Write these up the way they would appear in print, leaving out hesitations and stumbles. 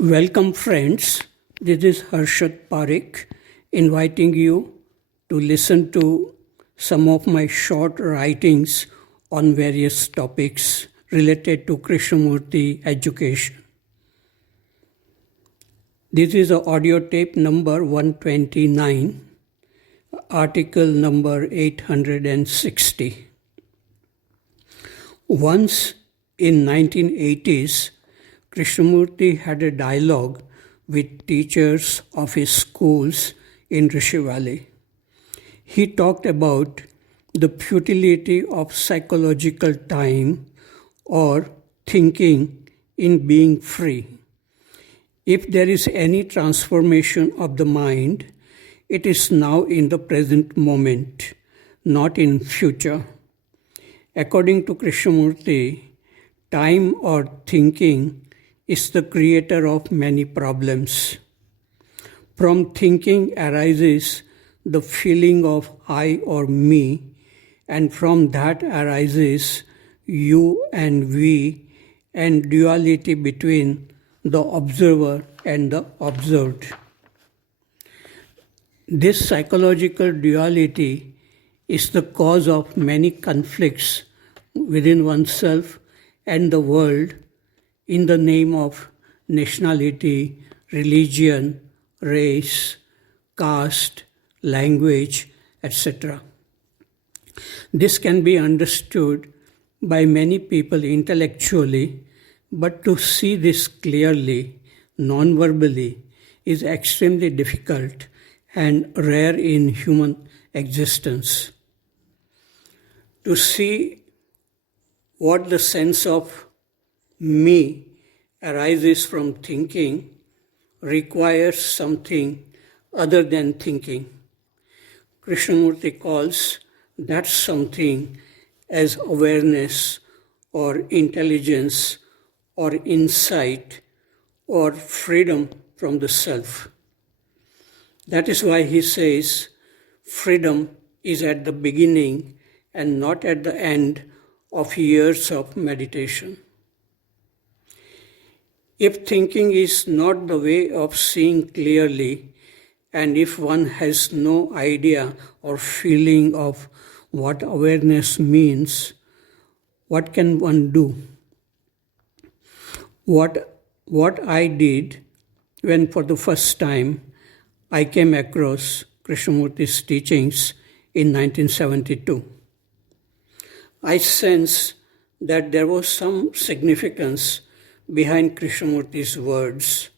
Welcome, friends. This is Harshad Parekh inviting you to listen to some of my short writings on various topics related to Krishnamurti education. This is audio tape number 129, article number 860. Once in 1980s, Krishnamurti had a dialogue with teachers of his schools in Rishi Valley. He talked about the futility of psychological time or thinking in being free. If there is any transformation of the mind, it is now in the present moment, not in future. According to Krishnamurti, time or thinking is the creator of many problems. From thinking arises the feeling of I or me, and from that arises you and we, and duality between the observer and the observed. This psychological duality is the cause of many conflicts within oneself and the world in the name of nationality, religion, race, caste, language, etc. This can be understood by many people intellectually, but to see this clearly, non-verbally, is extremely difficult and rare in human existence. To see what the sense of me arises from thinking requires something other than thinking. Krishnamurti calls that something as awareness or intelligence or insight or freedom from the self. That is why he says freedom is at the beginning and not at the end of years of meditation. If thinking is not the way of seeing clearly, and if one has no idea or feeling of what awareness means, what can one do? What I did when for the first time I came across Krishnamurti's teachings in 1972. I sensed that there was some significance behind Krishnamurti's words.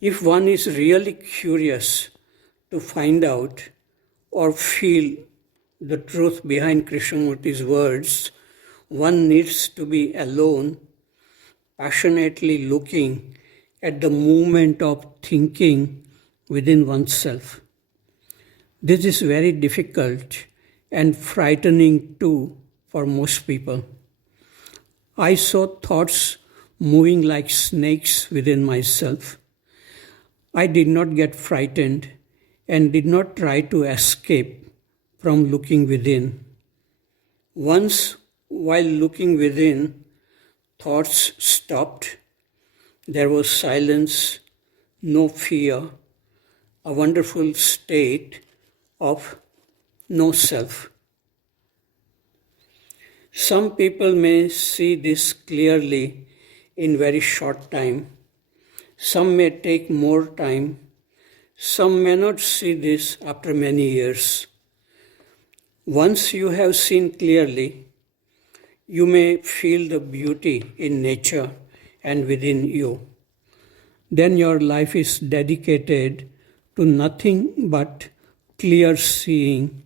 If one is really curious to find out or feel the truth behind Krishnamurti's words, one needs to be alone, passionately looking at the movement of thinking within oneself. This is very difficult and frightening too for most people. I saw thoughts moving like snakes within myself. I did not get frightened and did not try to escape from looking within. Once, while looking within, thoughts stopped. There was silence, no fear, a wonderful state of no self. Some people may see this clearly in very short time. Some may take more time. Some may not see this after many years. Once you have seen clearly, you may feel the beauty in nature and within you. Then your life is dedicated to nothing but clear seeing,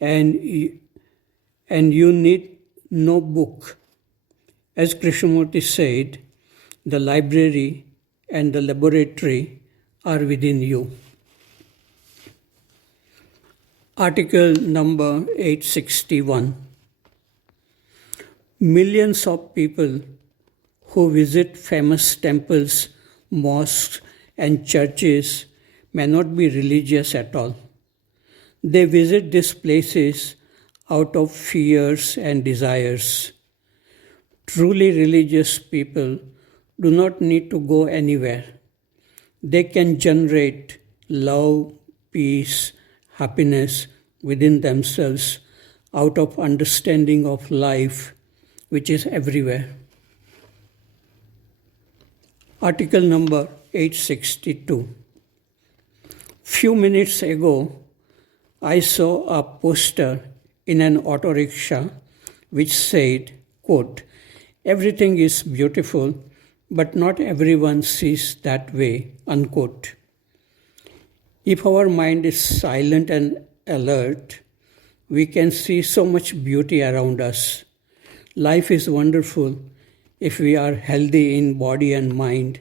and you need no book. As Krishnamurti said, the library and the laboratory are within you. Article number 861. Millions of people who visit famous temples, mosques, and churches may not be religious at all. They visit these places out of fears and desires. Truly religious people do not need to go anywhere. They can generate love, peace, happiness within themselves out of understanding of life, which is everywhere. Article number 862. Few minutes ago, I saw a poster in an auto rickshaw which said, quote, "Everything is beautiful, but not everyone sees that way," unquote. If our mind is silent and alert, we can see so much beauty around us. Life is wonderful if we are healthy in body and mind.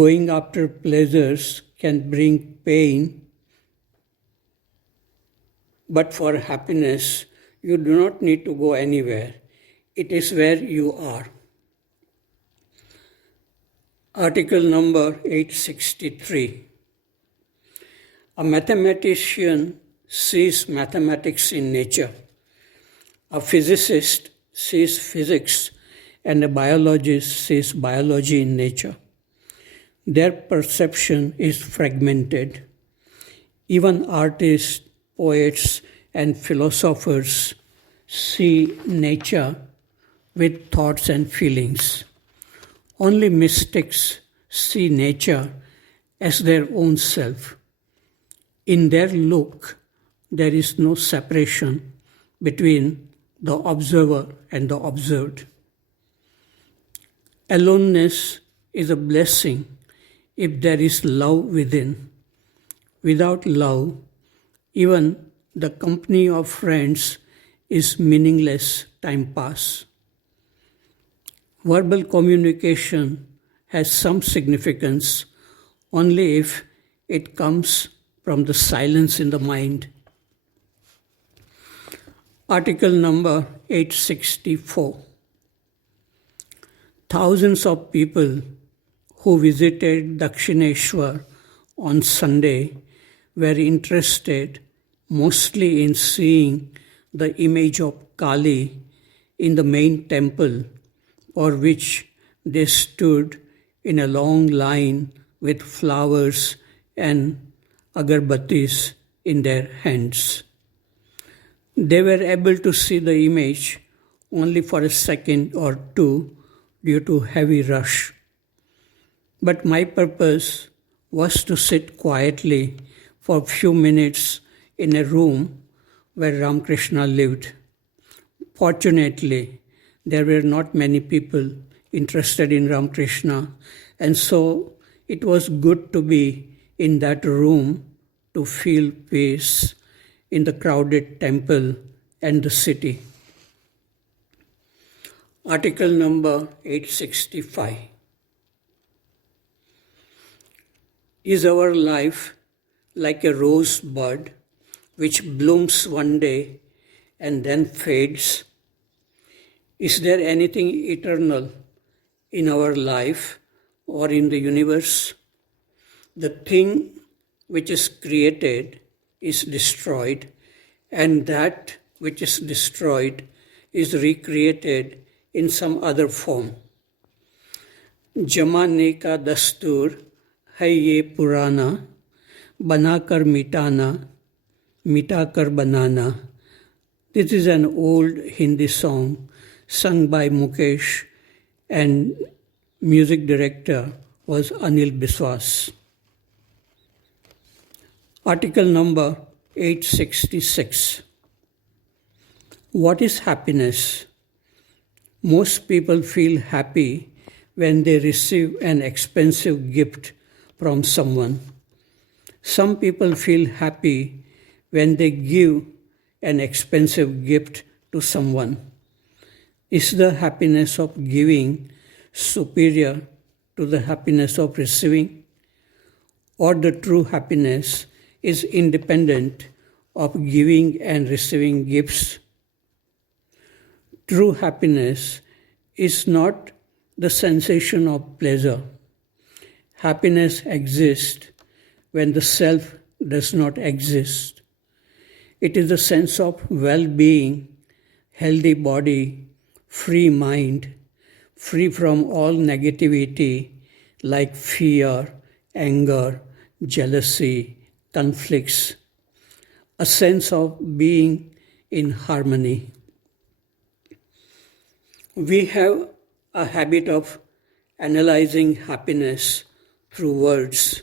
Going after pleasures can bring pain, but for happiness, you do not need to go anywhere. It is where you are. Article number 863. A mathematician sees mathematics in nature. A physicist sees physics, and a biologist sees biology in nature. Their perception is fragmented. Even artists, poets, and philosophers see nature with thoughts and feelings. Only mystics see nature as their own self. In their look, there is no separation between the observer and the observed. Aloneness is a blessing if there is love within. Without love, even the company of friends is meaningless time pass. Verbal communication has some significance only if it comes from the silence in the mind. Article number 864. Thousands of people who visited Dakshineshwar on Sunday were interested mostly in seeing the image of Kali in the main temple, for which they stood in a long line with flowers and agarbattis in their hands. They were able to see the image only for a second or two due to heavy rush. But my purpose was to sit quietly for a few minutes in a room where Ramakrishna lived. Fortunately, there were not many people interested in Ramakrishna, and so it was good to be in that room to feel peace in the crowded temple and the city. Article number 865. Is our life like a rose bud which blooms one day and then fades? Is there anything eternal in our life or in the universe? The thing which is created is destroyed, and that which is destroyed is recreated in some other form. जमाने का दस्तूर है ये पुराना, बनाकर मिटाना, मिटाकर banana. This is an old Hindi song sung by Mukesh, and music director was Anil Biswas. Article number 866. What is happiness? Most people feel happy when they receive an expensive gift from someone. Some people feel happy when they give an expensive gift to someone. Is the happiness of giving superior to the happiness of receiving? Or the true happiness is independent of giving and receiving gifts? True happiness is not the sensation of pleasure. Happiness exists when the self does not exist. It is the sense of well-being, healthy body, free mind, free from all negativity like fear, anger, jealousy, conflicts, a sense of being in harmony. We have a habit of analyzing happiness through words,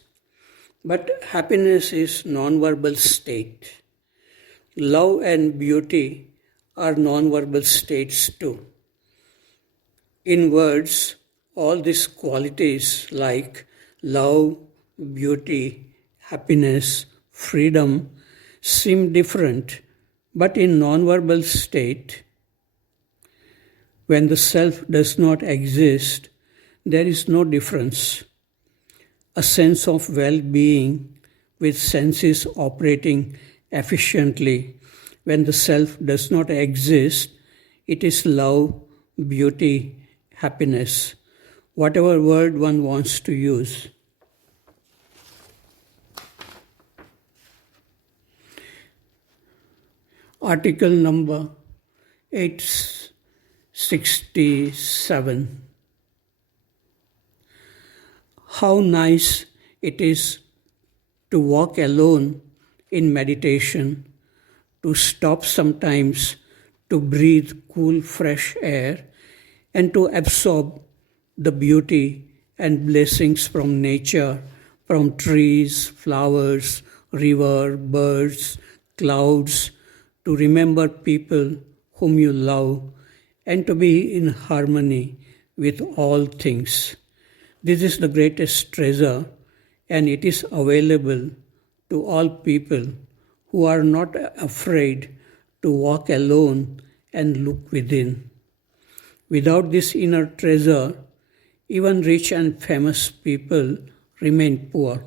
but happiness is non-verbal state. Love and beauty are non-verbal states too. In words, all these qualities like love, beauty, happiness, freedom seem different, but in non-verbal state, when the self does not exist, there is no difference. A sense of well-being with senses operating efficiently. When the self does not exist, it is love, beauty, happiness, whatever word one wants to use. Article number 867. How nice it is to walk alone in meditation, to stop sometimes to breathe cool, fresh air, and to absorb the beauty and blessings from nature, from trees, flowers, river, birds, clouds, to remember people whom you love, and to be in harmony with all things. This is the greatest treasure, and it is available to all people who are not afraid to walk alone and look within. Without this inner treasure, even rich and famous people remain poor.